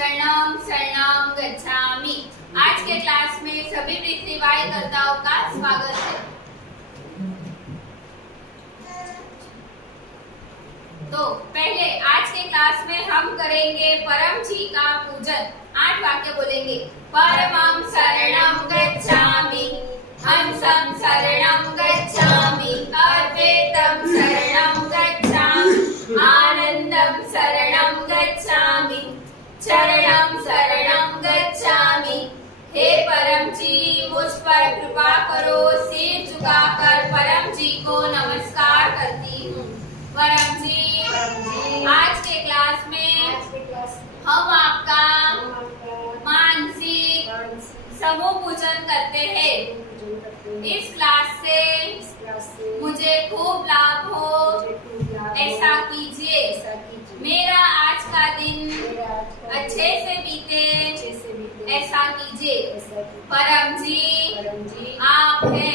शरणं शरणं गच्छामि। आज के क्लास में सभी पृथ्वीवाईकर्ताओं का स्वागत है। तो पहले आज के क्लास में हम करेंगे परम जी का पूजन। 8 वाक्य बोलेंगे। परमं शरणं गच्छामि, हंसं शरणं गच्छामि, अद्वैतं शरणं गच्छामि, आनंदं शरणं गच्छामि, चरणं शरणं गच्छामि। हे परम जी, मुझ पर कृपा करो। सिर झुकाकर परम जी को नमस्कार करती हूँ। परम जी, आज के क्लास में हम आपका मानसिक समूह पूजन करते हैं। इस क्लास से मुझे खूब लाभ हो, ऐसा कीजिए। मेरा आज का दिन अच्छे से बीते, ऐसा कीजिए। परम जी, आप है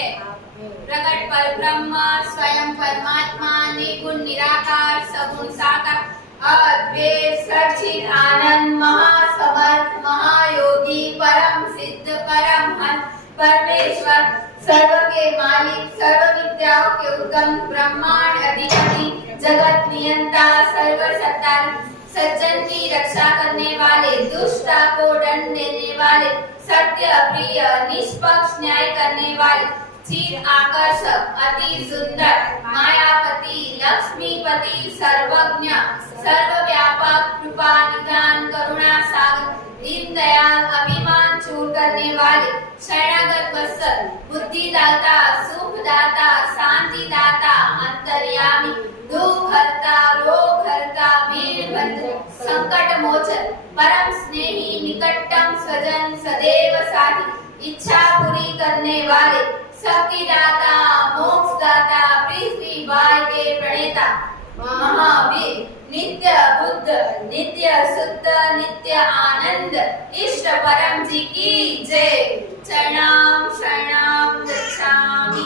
प्रकट पर ब्रह्म, स्वयं परमात्मा, निर्गुण निराकार, सगुण साकार, अद्वैत सच्चिद आनंद, महासमर्थ, महायोगी, परम सिद्ध, परमहंस, परमेश्वर, सर्व के मालिक, सर्व विद्याओं के उद्गम, ब्रह्मांड अधिपति, जगत नियंता, सर्वसत्ता, सज्जन की रक्षा करने वाले, दुष्टा को दंड देने वाले, सत्य प्रिय, निष्पक्ष न्याय करने वाले, चिर आकर्षक, अति सुंदर, मायापति, लक्ष्मीपति, सर्वज्ञ, सर्वव्यापक, कृपा निदान, करुणा सागर, दीन दयाल, अभिमान दूर करने वाले, शरणागत वत्सल, बुद्धिदाता, सुखदाता, शांतिदाता, अंतर्यामी, दुख हरता, रोग हरता, वीर बंधु, संकट मोचन, परम स्नेही, निकटतम स्वजन, सदैव साथी, इच्छा पूरी करने वाले, शक्तिदाता, मोक्षदाता, पृथ्वी वाय के प्रणेता, महावीर, नित्य बुद्ध, नित्य शुद्ध, नित्य आनंद, इष्ट परम जी की जय। चरणं शरणं गच्छामि।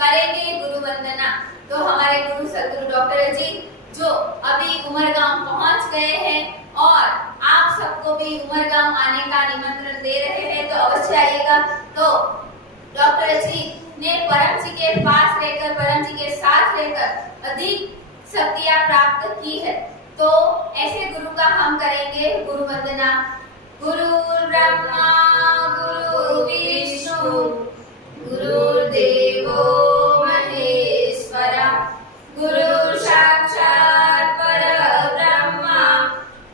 करेंगे गुरु वंदना। तो हमारे गुरु सदगुरु डॉक्टर जी जो अभी उमरगांव पहुंच गए हैं और आप सबको भी उमरगांव आने का निमंत्रण दे रहे हैं, तो अवश्य आइएगा। तो डॉक्टर जी ने परम जी के पास रहकर, परम जी के साथ रहकर अधिक शक्तियां प्राप्त की है। तो ऐसे गुरु का हम करेंगे गुरु वंदना। गुरु ब्रह्मा गुरु विष्णु गुरुर्देवो महेश्वरा, गुरु साक्षात् परब्रह्म,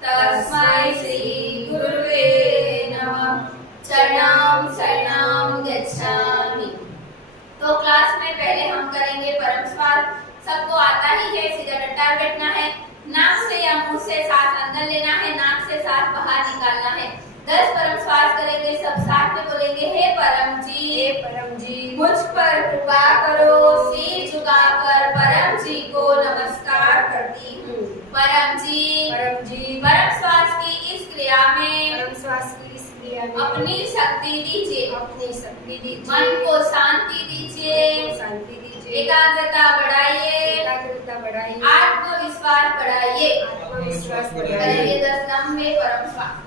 तस्मै श्री गुरुवे नमः। चरणं शरणं गच्छामि। तो क्लास में पहले हम करेंगे परम श्वास। सबको आता ही है, सीधा डटा बैठना है, नाक से या मुंह से सांस अंदर लेना है, नाक से सांस बाहर निकालना है। 10 परम श्वास करेंगे, सब साथ में बोलेंगे। हे परम जी, मुझ पर कृपा करो। सिर झुकाकर परम जी को नमस्कार करती हूँ। परम जी, परम श्वास की इस क्रिया में अपनी शक्ति दीजिए, मन को शांति दीजिए, एकाग्रता बढ़ाइए, आत्मविश्वास बढ़ाइए। करेंगे 10 लंबे परम श्वास।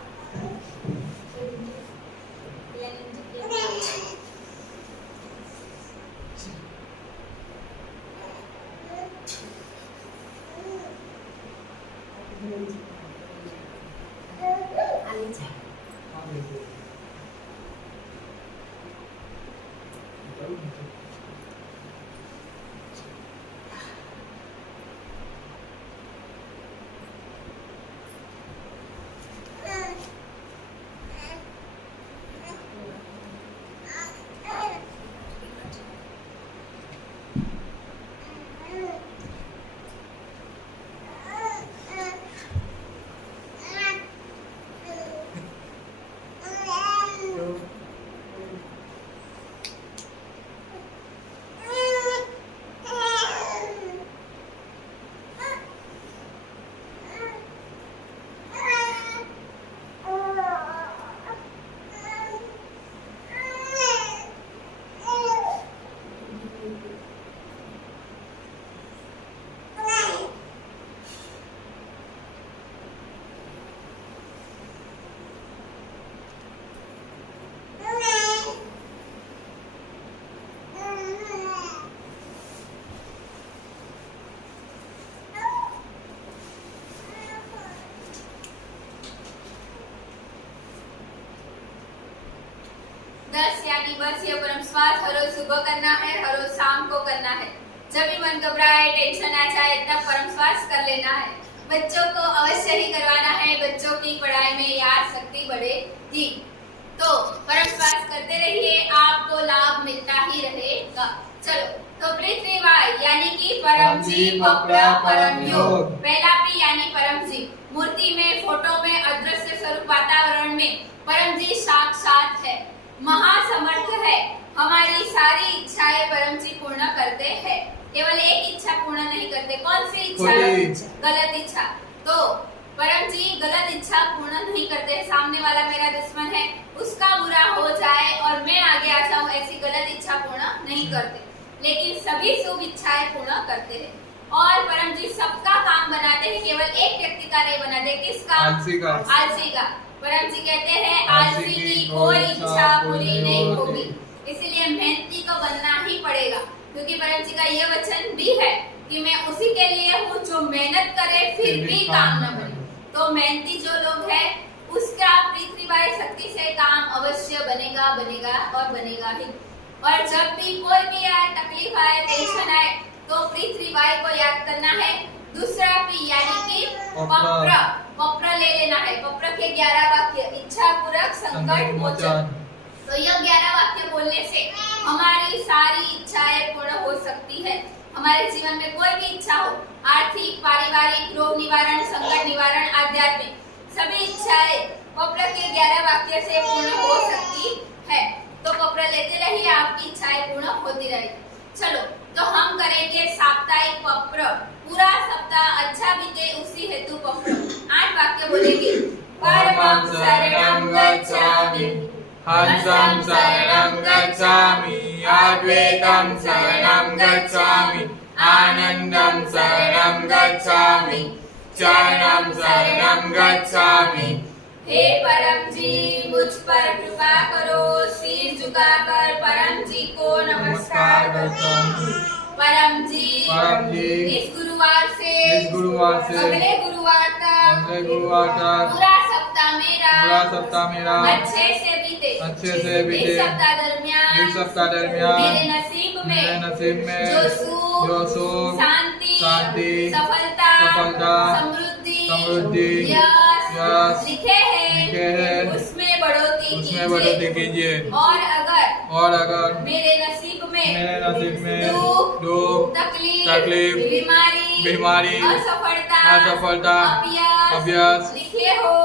10 यानी बस ये परम श्वास हर रोज सुबह करना है, हर रोज शाम को करना है। जब भी मन घबराए, टेंशन आ जाए, इतना परम श्वास कर लेना है। बच्चों को अवश्य ही करवाना है, बच्चों की पढ़ाई में याद शक्ति बढ़ेगी। तो परम श्वास करते रहिए, आपको लाभ मिलता ही रहेगा। चलो, तो पृथ्वी वाय यानी कि परम जीव, परम योग। पहला पी यानी परम जीव। मूर्ति में, फोटो में, अदृश्य स्वरूप वातावरण में परम जी साक्षात है, महासमर्थ है। हमारी सारी इच्छाएं परम जी पूर्ण करते हैं। केवल एक इच्छा पूर्ण नहीं करते। कौन सी इच्छा? गलत इच्छा। तो परम जी गलत इच्छा पूर्ण नहीं करते। सामने वाला मेरा दुश्मन है, उसका बुरा हो जाए और मैं आगे आ जाऊं, ऐसी गलत इच्छा पूर्ण नहीं करते, लेकिन सभी शुभ इच्छाएं पूर्ण करते हैं। और परम जी सबका काम बनाते हैं, केवल एक व्यक्ति का नहीं बनाते। किसका? आलसी का। परम जी कहते हैं आलसी की कोई इच्छा पूरी नहीं होगी। इसीलिए मेहनती को बनना ही पड़ेगा, क्योंकि परम जी का ये वचन भी है कि मैं उसी के लिए हूँ जो मेहनत करे फिर भी काम न बने। तो मेहनती जो लोग हैं उसका पृथ्वी वाय शक्ति से काम अवश्य बनेगा, बनेगा और बनेगा ही। और जब भी कोई भी यार तकलीफ आए, टेंशन आए, तो पृथ्वी वाय को याद करना है। दूसरा पी यानी कि पप्र ले लेना है। पप्र के 11 वाक्य, इच्छा पूरक संकट मोचन। तो यह 11 वाक्य बोलने से हमारी सारी इच्छाएं पूर्ण हो सकती है। हमारे जीवन में कोई भी इच्छा हो, आर्थिक, पारिवारिक, रोग निवारण, संकट निवारण, आध्यात्मिक, सभी इच्छाएं पप्र के 11 वाक्य से पूर्ण हो सकती है। तो पप्र लेते रहिए, आपकी इच्छाएं पूर्ण होती रहेगी। चलो, तो हम करेंगे साप्ताहिक पप्र। पूरा सप्ताह अच्छा बीते उसी हेतु पप्र। 8 वाक्य बोलेंगे। परमं शरणं गच्छामि, हंसं शरणं गच्छामि, अद्वैतं शरणं गच्छामि, आनंदं शरणं गच्छामि, चरणं शरणं गच्छामि। हे परम जी, मुझ पर कृपा करो। सिर झुकाकर परम जी को नमस्कार करता हूँ। परम जी इस गुरुवार से अगले गुरुवार तक पूरा सप्ताह मेरा अच्छे से बीते। इस सप्ताह दरमियान मेरे नसीब में जो सुख, शांति, सफलता, समृद्धि, यश लिखे हैं, उसमें बढ़ोतरी कीजिए। और अगर मेरे नसीब में दुख, तकलीफ, बीमारी, असफलता, अपयश लिखे हो,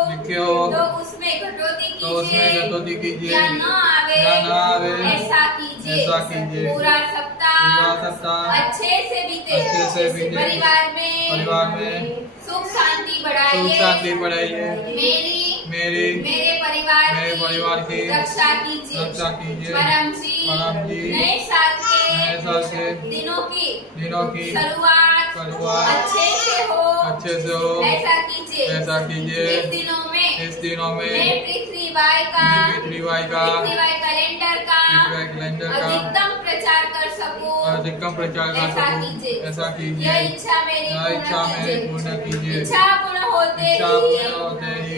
तो उसमें कटौती कीजिए या न आवे, ऐसा कीजिए। पूरा सप्ताह अच्छे से बीते। परिवार में सुख शांति बढ़ाइए। मेरे परिवार की रक्षा कीजिए। परम जी नए साल के दिनों की शुरुआत अच्छे से हो, ऐसा कीजिए। इस दिनों में मैं पृथ्वी वाय का कैलेंडर का अधिकतम प्रचार कर सकूं, ऐसा कीजिए। यह इच्छा मेरी पूर्ण कीजिए। इच्छा पूर्ण होते ही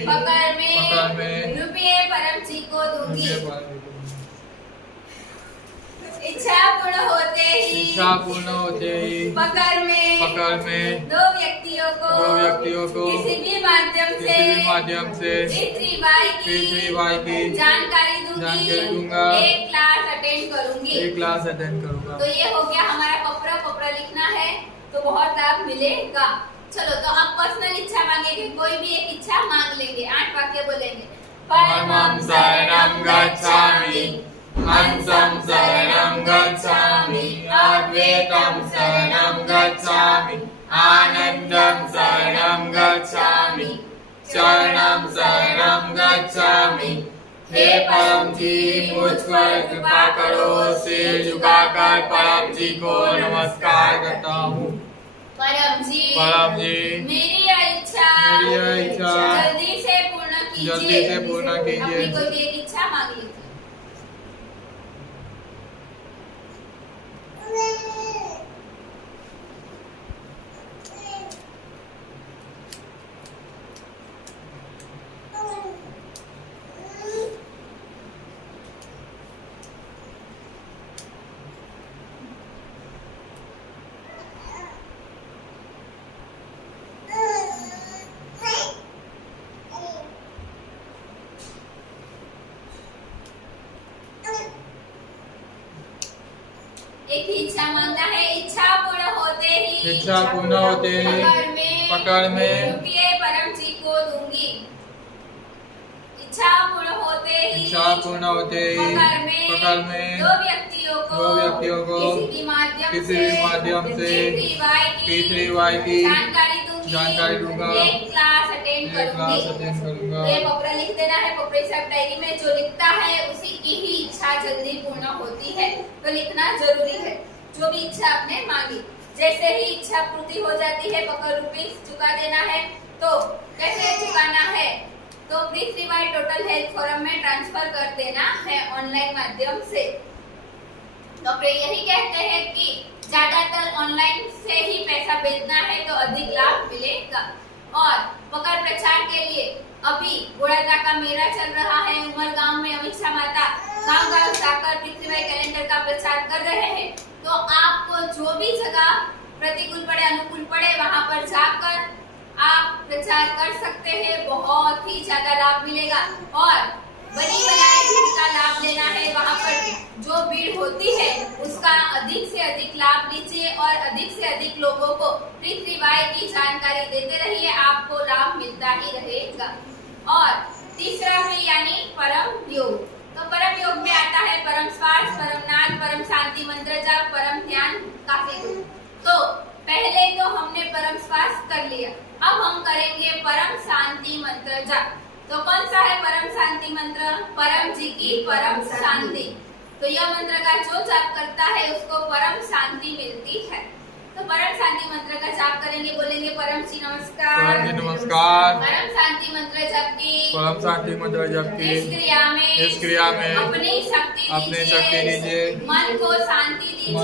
पकड़ में रुपये परम जी को दूंगी। इच्छा पूर्ण होते ही पकड़ में दो व्यक्तियों को किसी भी माध्यम से पृथ्वी वाय की जानकारी दूंगा। एक क्लास अटेंड करूंगा। तो ये हो गया हमारा पप्र लिखना है, तो बहुत लाभ मिलेगा। चलो, तो अब पर्सनल इच्छा मांगेंगे, कोई भी एक इच्छा मांग लेंगे। 8 वाक्य बोलेंगे। परमं शरणं गच्छामि, हंसं शरणं गच्छामि, अद्वैतं शरणं गच्छामि, आनंदं शरणं गच्छामि, चरणं शरणं गच्छामि। हे परम जी, मुझ पर कृपा करो। सिर झुकाकर परम जी को नमस्कार करता हूँ। परम जी मेरी इच्छा जल्दी से पूर्ण कीजिए। अपनी कोई भी एक इच्छा मांग लीजिए। एक ही इच्छा मांगना है। इच्छा पूर्ण होते ही इच्छा पूर्ण होते ही पकड़ में रुपये परम जी को दूंगी। इच्छा पूर्ण होते ही इच्छा पूर्ण होते ही पकड़ में दो व्यक्तियों को किसी भी माध्यम से P3Y की जानकारी दूंगा। एक क्लास अटेंड करूंगी। करूंगा। तो ये पपरा लिख देना है। पपरे से आप डायरी में जो लिखता है उसी की ही इच्छा जल्दी पूर्ण होती है, तो लिखना जरूरी है। जो भी इच्छा आपने मांगी, जैसे ही इच्छा पूर्ति हो जाती है पकड़ रुपीस चुका देना है। तो कैसे चुकाना है? तो P3Y टोटल हेल्थ फोरम में ट्रांसफर कर देना है ऑनलाइन माध्यम से। डॉक्टर यही कहते हैं कि ज्यादातर ऑनलाइन से ही पैसा भेजना है तो अधिक लाभ मिलेगा। और पकड़ प्रचार के लिए अभी गोड़ादा का मेला चल रहा है। उमरगांव में अमित शाह माता गांव-गांव जाकर P3Y कैलेंडर का प्रचार कर रहे हैं। तो आपको जो भी जगह प्रतिकूल पड़े अनुकूल पड़े वहां पर जाकर आप प्रचार कर सकते हैं। बहुत ही ज्यादा लाभ मिलेगा। और बनी बनाई भीड़ का लाभ लेना है। वहां पर जो भीड़ होती है उसका अधिक से अधिक लाभ लीजिए और अधिक से अधिक लोगों को P3Y की जानकारी देते रहिए। आपको लाभ मिलता ही रहेगा। और तीसरा है यानी परम योग। तो परम योग में आता है परम श्वास, परम नाद, परम शांति मंत्र जाप, परम ध्यान काफी गुण। तो पहले तो हमने परम श्वास कर लिया, अब हम करेंगे परम शांति मंत्र जाप। तो कौन सा है परम शांति मंत्र? परम जी की परम शांति। तो यह मंत्र का जो जाप करता है उसको परम शांति मिलती है। तो परम शांति मंत्र का जाप करेंगे, बोलेंगे परम जी नमस्कार। परम जी नमस्कार। परम शांति मंत्र जप की परम शांति मंत्र जप की इस क्रिया में अपनी शक्ति दीजिए। मन को शांति दीजिए।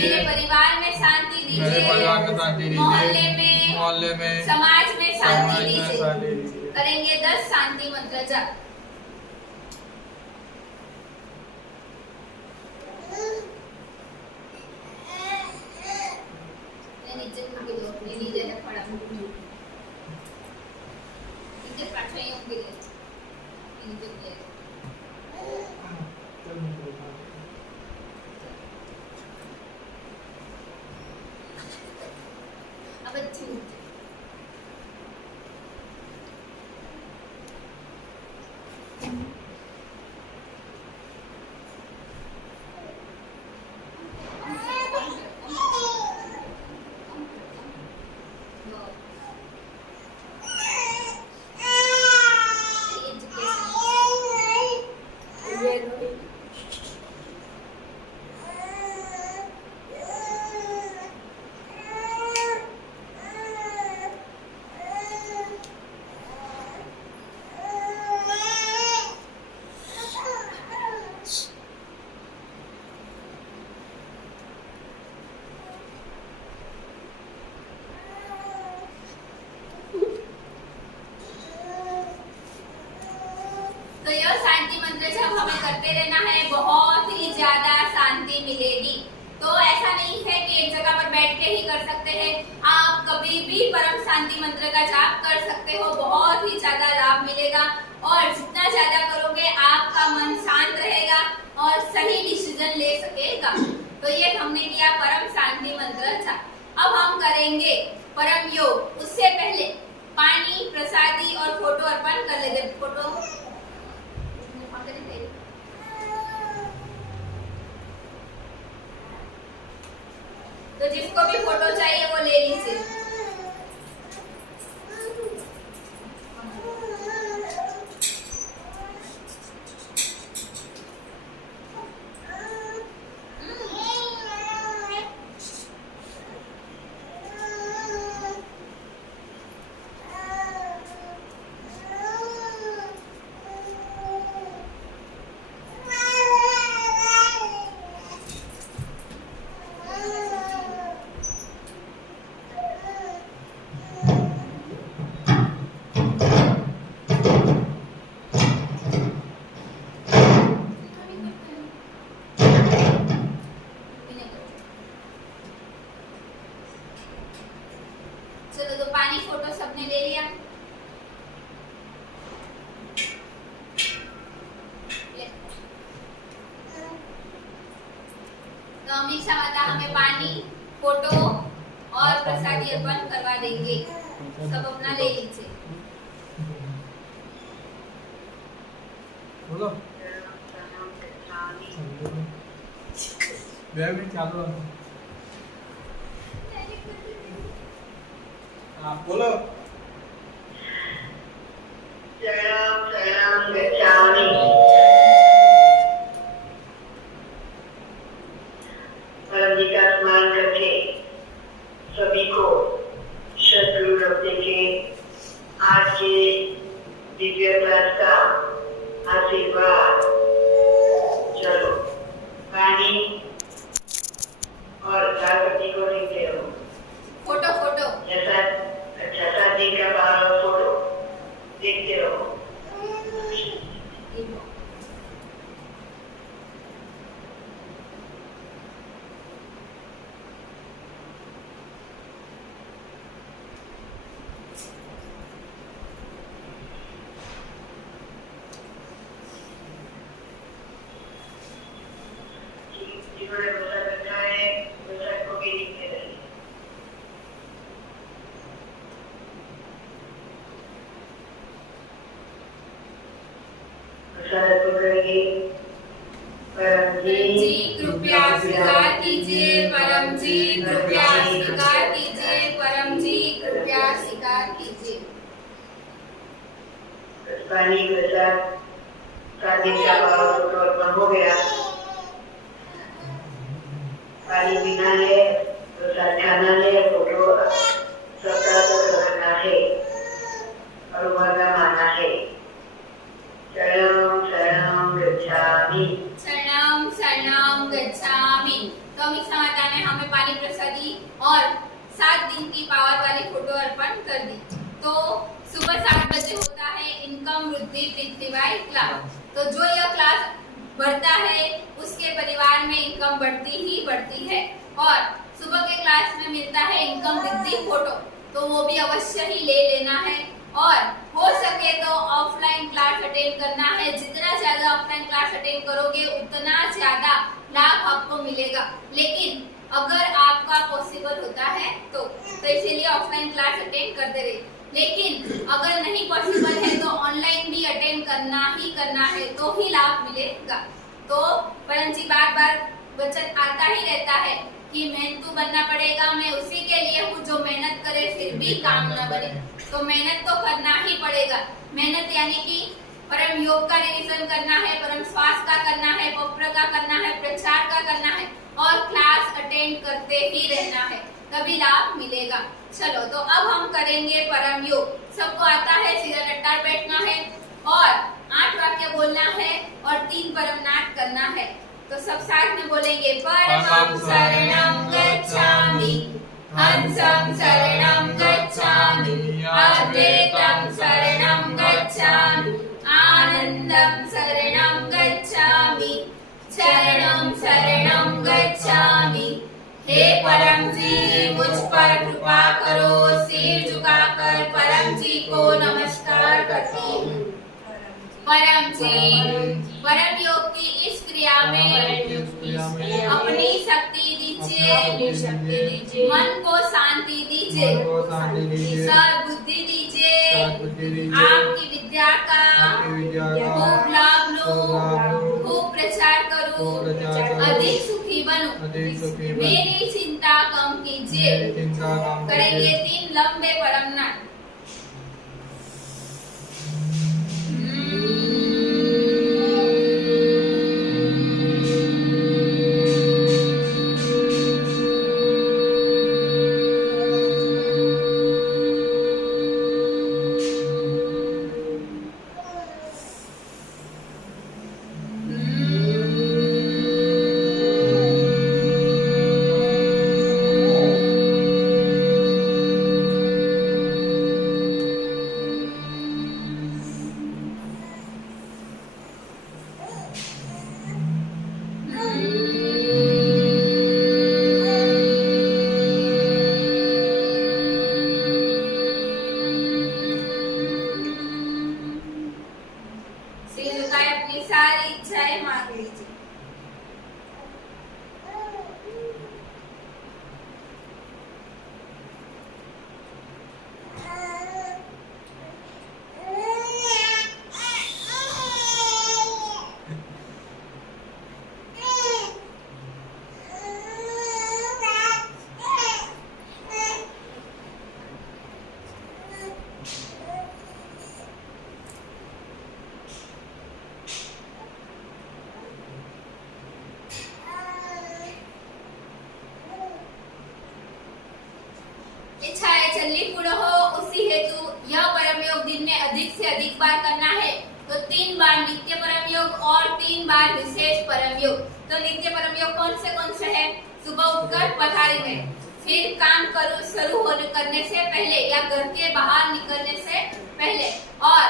मेरे परिवार में शांति दीजिए। मोहल्ले में समाज में शांति दीजिए। करेंगे 10 शांति मंत्र जप। नीचे मूकी दो, ये नीचे है खड़ा नीचे पाछे ही मूकी दे, नीचे दे। अब अच्छी तो यह शांति मंत्र जब हमें करते रहना है बहुत ही ज्यादा शांति मिलेगी। तो ऐसा नहीं है कि एक जगह पर बैठ के ही कर सकते हैं, आप कभी भी परम शांति मंत्र का जाप कर सकते हो। बहुत ही ज्यादा लाभ मिलेगा और जितना ज्यादा करोगे आपका मन शांत रहेगा और सही डिसीजन ले सकेगा। तो ये हमने किया परम शांति मंत्र जाप। अब हम करेंगे परम योग। उससे पहले पानी, प्रसादी और फोटो अर्पण कर लेते। फोटो तो जिसको भी फोटो चाहिए वो ले लीजिए। भी अपन करवा देंगे। सब अपना ले लीजिए। बोलो चालू आप बोलो। शरणं शरणं गच्छामि। परम जी का स्मरण करके सभी को सद्गुरु रब्बे के आज के दिव्य क्लास का आशीर्वाद। चलो पानी और गणपति को देखते रहो। फोटो फोटो जैसा अच्छा शादी का बाहर फोटो देखते रहो। जिन्होंने वैसा रखा है वैसा को भी लिखते रहिए। करेंगे। परम जी कृपया स्वीकार कीजिए। परम जी कृपया स्वीकार कीजिए। परम जी कृपया स्वीकार कीजिए। पानी के साथ शादी का भाव फोटो अर्पण हो गया। पानी पीना है तो साथ खाना है, फोटो सबका रखना है और वर्णा माना है। शरणं शरणं गच्छामि। शरणं शरणं गच्छामि। तो अमीषा माता ने हमें पानी प्रसादी और 7 दिन की पावर वाली फोटो अर्पण कर दी। तो सुबह 7 बजे होता है इनकम वृद्धि पृथ्वीवाई क्लास। तो जो यह क्लास बढ़ता है उसके परिवार में इनकम बढ़ती ही बढ़ती है। और सुबह के क्लास में मिलता है इनकम वृद्धि फोटो, तो वो भी अवश्य ही ले लेना है। और हो सके तो ऑफलाइन क्लास अटेंड करना है। जितना ज्यादा ऑफलाइन क्लास अटेंड करोगे उतना ज्यादा लाभ आपको मिलेगा। लेकिन अगर आपका पॉसिबल होता है तो इसीलिए ऑफलाइन क्लास अटेंड करते रहिए। लेकिन अगर नहीं पॉसिबल है तो ऑनलाइन भी अटेंड करना है तो ही लाभ मिलेगा। तो परम जी बार बार वचन आता ही रहता है कि मेहनतू बनना पड़ेगा। मैं उसी के लिए हूँ जो मेहनत करे फिर भी काम न बने। तो मेहनत तो करना ही पड़ेगा। मेहनत यानी कि परम योग का रिवीजन करना है, परम श्वास का करना है, पवित्र का करना है, प्रचार का करना है और क्लास अटेंड करते ही रहना है, तभी लाभ मिलेगा। चलो तो अब हम करेंगे परम योग। सबको आता है, सीधा लट्टार बैठना है और 8 वाक्य बोलना है और 3 परम नाट करना है। तो सब साथ में बोलेंगे। परमं शरणं गच्छामि, हंसं शरणं गच्छामि, अद्वैतं शरणं गच्छामि, आनंदं शरणं गच्छामि, शरणं शरणं गच्छामि। हे परम जी मुझ पर कृपा करो। सिर झुकाकर परम जी को नमस्कार करती हूँ। परम जी परम योग की इस क्रिया में अपनी शक्ति दीजिए, मन को शांति दीजिए, सद्बुद्धि दीजिए। आपकी विद्या का खूब लाभ लो, खूब प्रचार करो, अधिक सुखी बनो, मेरी चिंता कम कीजिए। करेंगे 3 लंबे परम नाट। तो नित्य परम योग कौन से है? सुबह उठकर पथारी में, फिर काम करो शुरू करने से पहले या घर के बाहर निकलने से पहले, और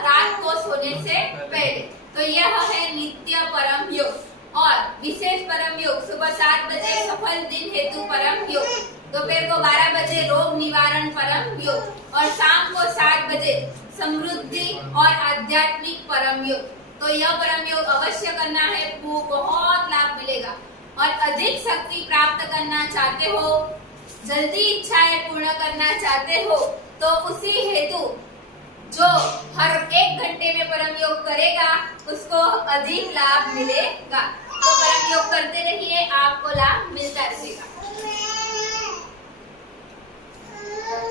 रात को सोने से पहले। तो यह है नित्य परम योग। और विशेष परम योग सुबह 7 बजे सफल दिन हेतु परम योग, दोपहर को 12 बजे रोग निवारण परम योग और शाम को 7 बजे समृद्धि और आध्यात्मिक परम योग। तो यह परम योग अवश्य करना है, बहुत लाभ मिलेगा। और अधिक शक्ति प्राप्त करना चाहते हो, जल्दी इच्छाएं पूर्ण करना चाहते हो, तो उसी हेतु जो हर 1 घंटे में परम योग करेगा उसको अधिक लाभ मिलेगा। तो परम योग करते रहिए, आपको लाभ मिलता रहेगा।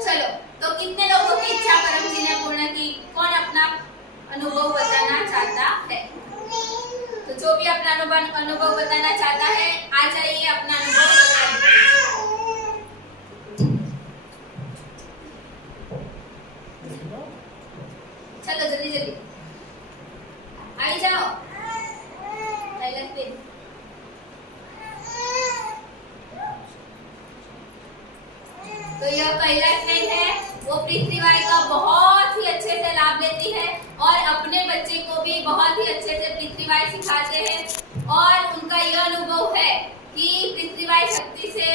चलो, तो कितने लोगों की इच्छा परम जी ने पूर्ण की? कौन अपना अनुभव बताना चाहता है? तो जो भी अपना अनुभव बताना चाहता है, आ जाइए अपना अनुभव बताइए। चलो जल्दी जल्दी आई जाओ। तो यह कैलाश बेन है, वो पृथ्वीबाई का बहुत ही अच्छे से लाभ लेती है और अपने बच्चे को भी बहुत ही अच्छे से पृथ्वीबाई सिखाते हैं। और उनका यह अनुभव है कि पृथ्वीबाई शक्ति से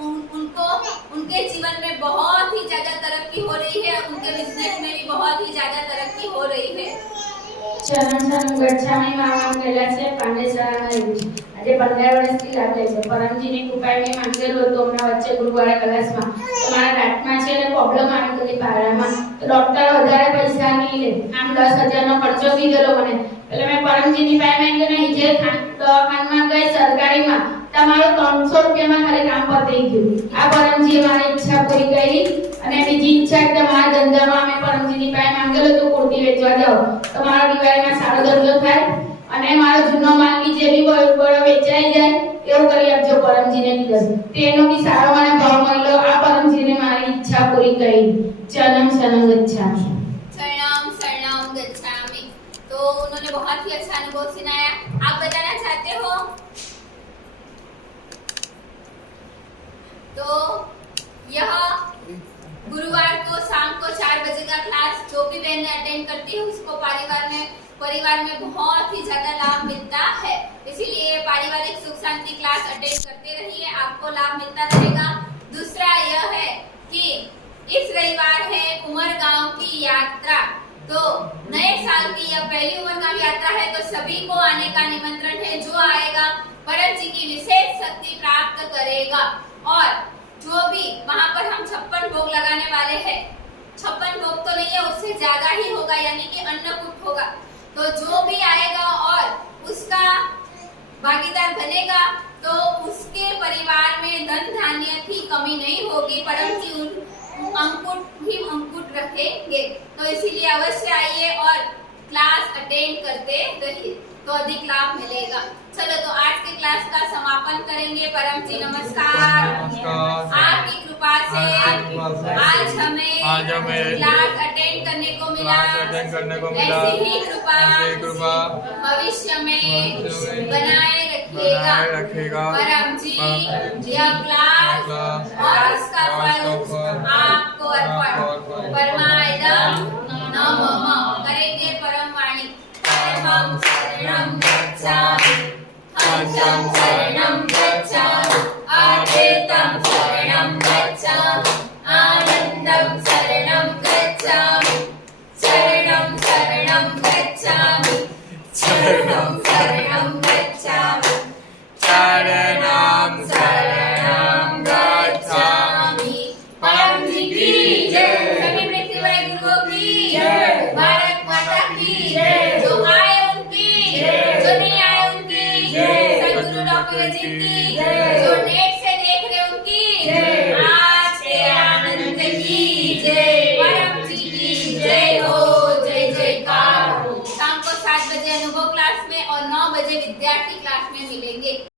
उनको उनके जीवन में बहुत ही ज्यादा तरक्की हो रही है, उनके बिजनेस में भी बहुत ही ज्यादा तरक्की हो रही है। शरण शरण गच्छामी मामा कैलासे પાંડેસરામાં રહ્યું છે. આજે 15 વર્ષથી લાભ લે છે. પરમજીની કૃપાએ મેં માંગેલું હતું હમણાં વચ્ચે ગુરુવારે ક્લાસમાં, તો મારા દાંતમાં છે ને પ્રોબ્લેમ આવી ગઈ પારામાં, તો ડોક્ટર વધારે પૈસા નહીં લે, આમ 10,000 નો ખર્ચો કીધેલો મને. એટલે મેં પરમજીની પાસે માંગ્યું નહીં, જે દવાખાનામાં ગઈ સરકારીમાં, તમારું 300 રૂપિયામાં ખાલી કામ પતી ગયું. આ પરમજીએ મારી ઈચ્છા પૂરી કરી. અને બીજી ઈચ્છા કે તમારા ધંધામાં અમે પરમજીની પાસે માંગેલું હતું કુર્તી વેચવા જાઓ, તો મારા દિવાળીમાં સારો ધંધો થાય અને મારો જૂનો માલ બી જે બી બળો વેચાઈ જાય એવું કરી આપજો પરમજીને કીધું. તેનો બી સારો મને ભાવ મળ્યો. આ પરમજીને મારી ઈચ્છા પૂરી કરી. ચરણમ શરણ ગચ્છામિ. शरणम शरणम गच्छामि। तो उन्होंने बहुत ही अच्छा अनुभव सुनाया। आप बताना चाहते हो? तो यह गुरुवार को शाम को 4 बजे का क्लास जो भी बहनें अटेंड करती है उसको परिवार में बहुत ही ज्यादा लाभ मिलता है। इसीलिए पारिवारिक सुख शांति क्लास अटेंड करते रहिए, आपको लाभ मिलता रहेगा। दूसरा यह है कि इस रविवार है उमरगांव की यात्रा। तो नए साल की यह पहली उमरगांव यात्रा है, तो सभी को आने का निमंत्रण है। जो आएगा परम जी की विशेष शक्ति प्राप्त करेगा। और जो भी वहां पर हम 56 भोग लगाने वाले हैं, 56 भोग तो नहीं है, उससे ज्यादा ही होगा, यानी कि अन्नकूट होगा। तो जो भी आएगा और उसका भागीदार बनेगा तो उसके परिवार में धन धान्य की कमी नहीं होगी। परम जी अंकुट रखेंगे। तो इसीलिए अवश्य आइए और क्लास अटेंड करते रहिए, तो अधिक लाभ मिलेगा। चलो, तो आज के क्लास का समापन करेंगे। परम जी नमस्कार। आपकी कृपा से आज हमें क्लास अटेंड करने को मिला। ऐसी ही कृपा भविष्य में बनाए रखिएगा। परम जी यह क्लास और इसका फल आपको अर्पण। परमायदम नमः करेंगे परम वाणी। परमं शरणं गच्छामि, हंसं शरणं गच्छामि, अद्वैतं शरणं गच्छामि, आनन्दं शरणं गच्छामि, शरणं शरणं गच्छामि, शरणं शरणं गच्छामि, शरणं शरणं गच्छामि। परम जी की जय। सभी पृथ्वीबाई गुरुओं की जय। भारत माता की जय। जो आए उनकी जय, जो नहीं आए उनकी जय। सद्गुरु डॉक्टर जी की जय। जो नेट से देख रहे उनकी जय। आज के आनंद की जय। परम जी की जय हो, जय जयकार हो। शाम को 7 बजे अनुभव क्लास में और 9 बजे विद्यार्थी क्लास में मिलेंगे।